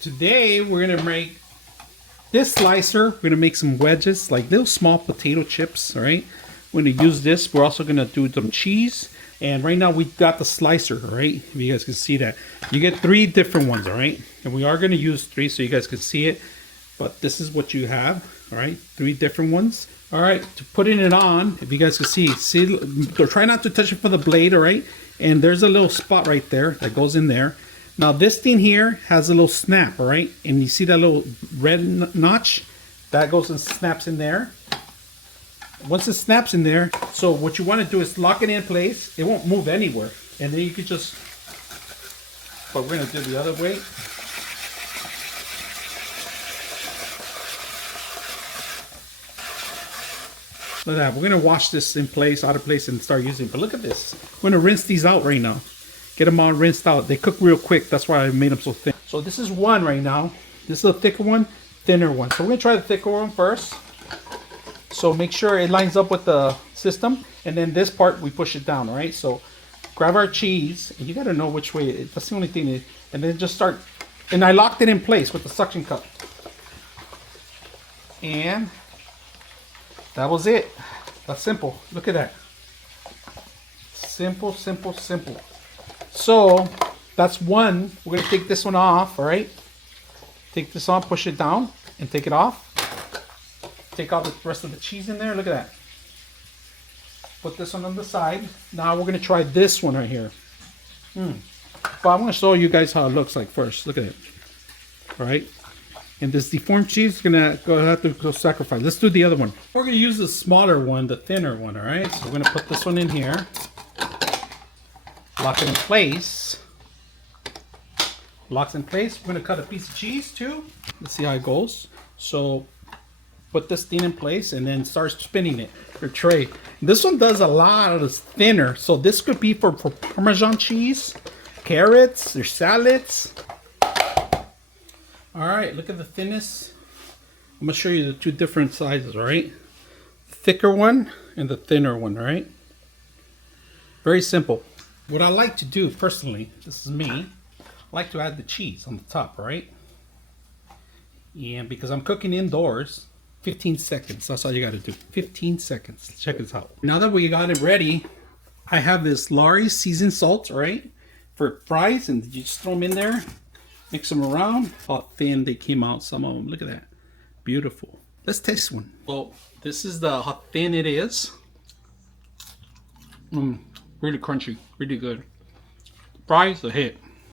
Today we're gonna make this slicer. We're gonna make some wedges, like little small potato chips. All right. We're gonna use this. We're also gonna do some cheese. And right now we've got the slicer. All right. If you guys can see that, you get 3 different ones. All right. And we are gonna use 3 so you guys can see it. But this is what you have. All right. 3 different ones. All right. To putting it on, if you guys can see, try not to touch it for the blade. All right. And there's a little spot right there that goes in there. Now this thing here has a little snap, all right? And you see that little red notch? That goes and snaps in there. Once it snaps in there, so what you want to do is lock it in place. It won't move anywhere. And then you can just, but we're gonna do it the other way. Look at that, we're gonna wash this in place, out of place, and start using it. But look at this. We're gonna rinse these out right now. Get them all rinsed out. They cook real quick. That's why I made them so thin. So this is one right now. This is a thicker one, thinner one. So we're gonna try the thicker one first. So make sure it lines up with the system. And then this part, we push it down, all right? So grab our cheese. And you gotta know which way, that's the only thing. And then just start, and I locked it in place with the suction cup. And that was it. That's simple. Look at that. Simple, simple, simple. So that's one. We're gonna take this one off, all right? Take this on, push it down, and take it off. Take out the rest of the cheese in there. Look at that. Put this one on the side. Now we're gonna try this one right here. But I'm gonna show you guys how it looks like first. Look at it. All right. And this deformed cheese is gonna have to go sacrifice. Let's do the other one. We're gonna use the smaller one, the thinner one. All right. So we're gonna put this one in here. Lock it in place. Locks in place. We're gonna cut a piece of cheese too. Let's see how it goes. So put this thing in place and then start spinning it. Your tray. This one does a lot of this thinner. So this could be for Parmesan cheese, carrots, or salads. All right, look at the thinness. I'm gonna show you the 2 different sizes, all right? Thicker one and the thinner one, all right? Very simple. What I like to do personally, this is me, I like to add the cheese on the top, right? And because I'm cooking indoors, 15 seconds, that's all you gotta do. 15 seconds, check this out. Now that we got it ready, I have this Lawry's seasoned salt, right? For fries, and you just throw them in there, mix them around. How thin they came out, some of them, look at that. Beautiful. Let's taste one. Well, this is how thin it is. Really crunchy, really good. Fries, a hit.